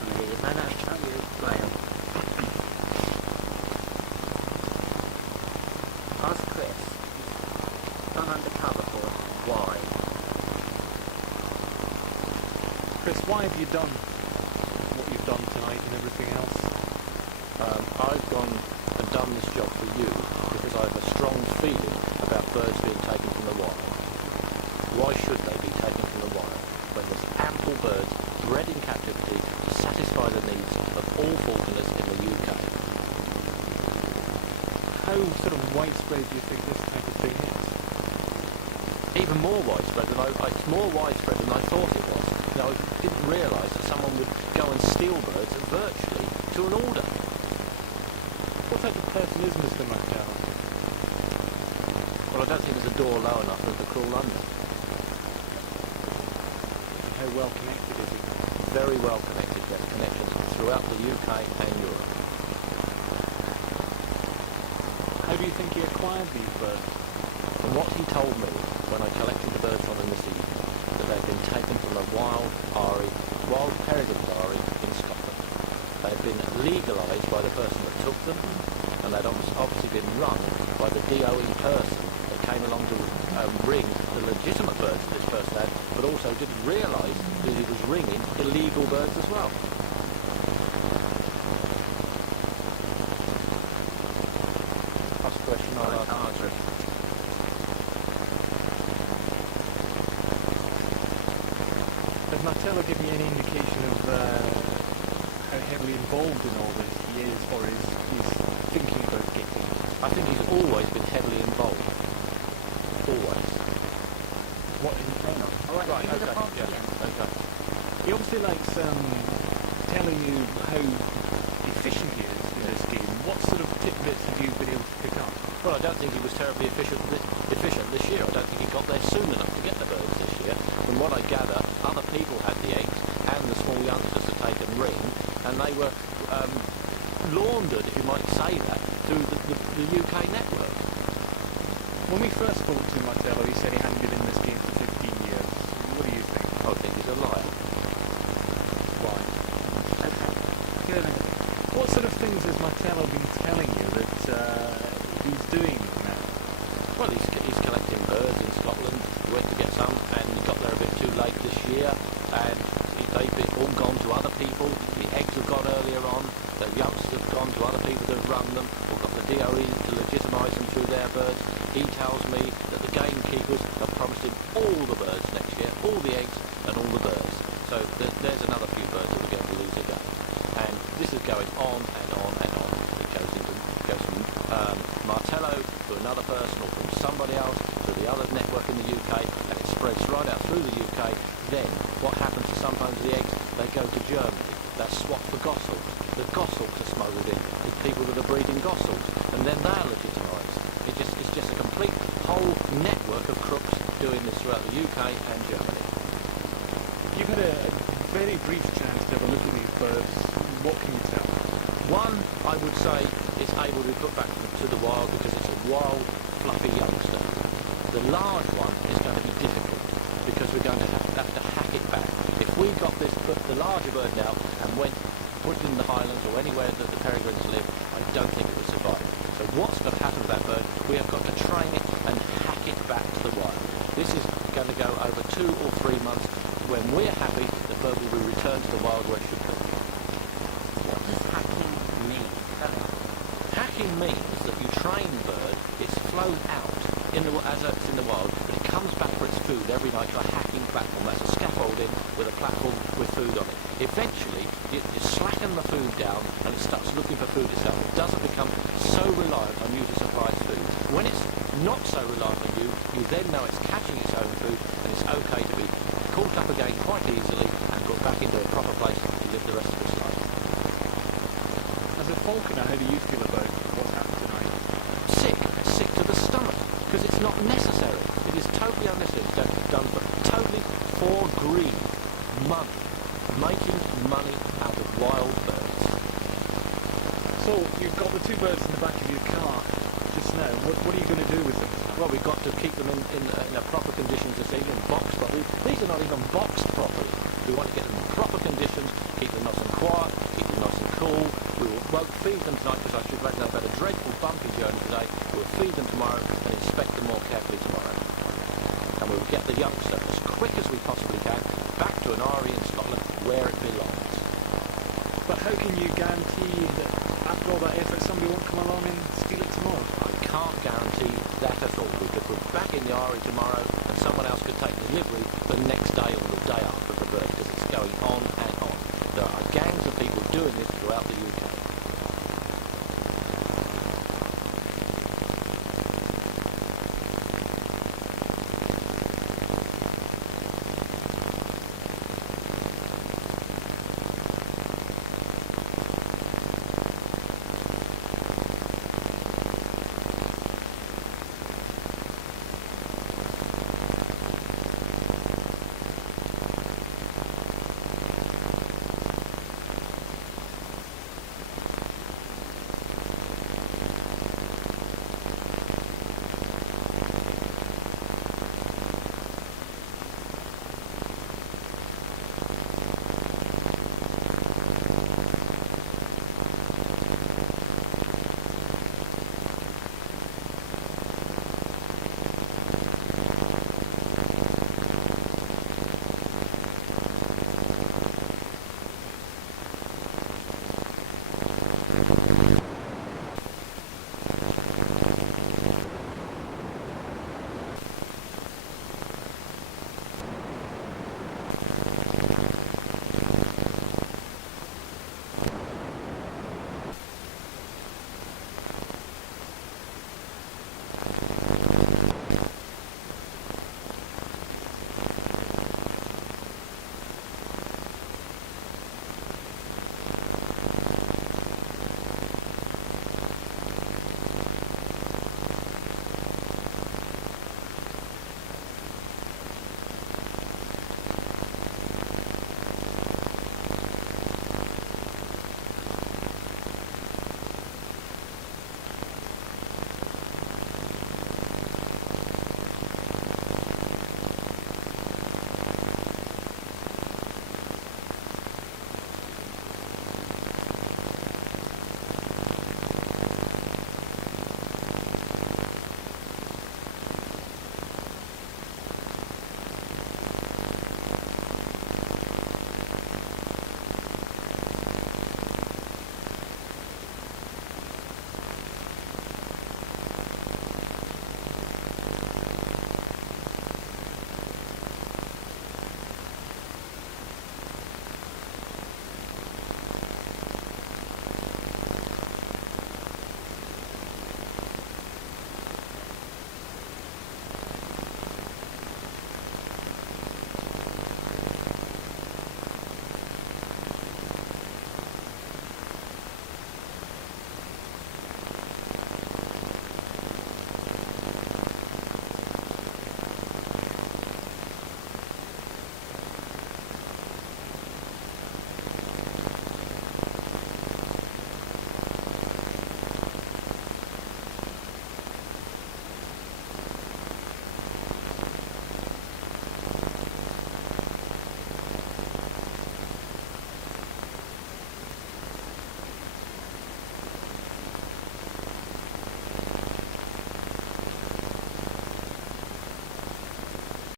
No, don't you, Graham. Ask Chris. He's gone undercover for us. Why? Chris, why have you done what you've done tonight and everything else? I've gone and done this job for you because I have a strong feeling about birds being taken from the wild. Why should they be taken from the wild when there's ample birds bred in captivity to satisfy the needs of all falconers in the UK? How sort of widespread do you think this type of thing is? Even more widespread than it's more widespread than I thought it was. You know, I didn't realise that someone would go and steal birds virtually to an order. What type of person is Mr. Martel? Well, I don't think there's a door low enough for them to crawl under. And how well connected is he? Very well connected. He has connections throughout the UK and Europe. How do you think he acquired these birds? From what he told me when I collected the birds from him this evening, that they've been taken from a wild peregrine Ari in Scotland. They've been legalised by the person that took them, and they'd obviously been run by the DOE person that came along to ring the legitimate birds that this person had, but also didn't realise that he was ringing illegal birds as well. Ask a question, I'll answer it. Has Martello given you any indication of how heavily involved in all this he is, or is thinking about getting? I think he's always been heavily involved. Always. What? Hang on. All right, into the pond, yeah. Okay. He obviously likes telling you how efficient he is in this game. What sort of tidbits have you been able to pick up? Well, I don't think he was terribly efficient this year. I don't think he got there soon enough to get the birds this year. From what I gather, other people had the eggs and the small youngsters to take and ring, and they were laundered, if you might say that, through the UK network. When we first spoke to Martello, he said he hadn't been in this game for 15 years. What do you think? I think he's a liar. Why? Okay. Give him a... What sort of things has Martello been telling you that he's doing now? Well, he's collecting birds in Scotland. He went to get some, and he got there a bit too late this year, and they've been all gone to other people. The eggs have gone earlier on. The youngsters have gone to other people that have run them, or got the DOE to legitimise them through their birds. He tells me that the gamekeepers have promised him all the birds next year, all the eggs and all the birds. So there's another few birds that we're going to lose again. And this is going on and on and on. It goes from Martello to another person, or from somebody else to the other network in the UK, and it spreads right out through the UK. Then what happens is sometimes the eggs, they go to Germany. They're swapped for goshawks. The goshawks are smuggled in to people that are breeding goshawks, and then they're legitimised. It's just a complete whole network of crooks doing this throughout the UK and Germany. You've had a very brief chance to have a look at these birds. What can you tell? One, I would say, is able to be put back to the wild because it's a wild, fluffy youngster. The large one is going to be difficult because we're going to have to hack it back. If we got put the larger bird now and put it in the Highlands or anywhere that the peregrines live, I don't think it would survive. So what's going to happen to that bird? We have got to train it and hack it back to the wild. This is going to go over 2 or 3 months. When we're happy, the bird will be returned to the wild where it should be. What does hacking mean? Tell me. Hacking means that you train the bird, it's flown out as it's in the wild, but it comes back for its food every night to a hacking platform. That's a scaffolding with a platform with food on it. Eventually, you slacken the food down and it starts looking for food itself. It doesn't become so reliant on you to supply its food. When it's not so reliant on you, you then know it's catching its own food and it's okay to be caught up again quite easily and put back into a proper place to live the rest of its life. As a falconer, how do you feel about what's happened tonight? Sick to the stomach, because it's not necessary. It is totally unnecessary. It's done totally for greed, money, making money out of wild birds. So, you've got the 2 birds in the back of your car just now. What are you going to do with them? Well, we've got to keep them in a proper condition this evening, boxed properly. These are not even boxed properly. We want to get them in proper conditions, keep them nice and quiet, keep them nice and cool. Won't feed them tonight because I should imagine I've had a dreadful bumpy journey today. We'll feed them tomorrow and inspect them more carefully tomorrow. And we'll get the youngster as quick as we possibly can back to an RE in Scotland where it belongs. But how can you guarantee that after all that effort somebody won't come along and steal it tomorrow? I can't guarantee that at all. We could put back in the RE tomorrow and someone else could take delivery the next day or the day after the bird because it's going on and on. There are gangs of people doing this throughout the UK.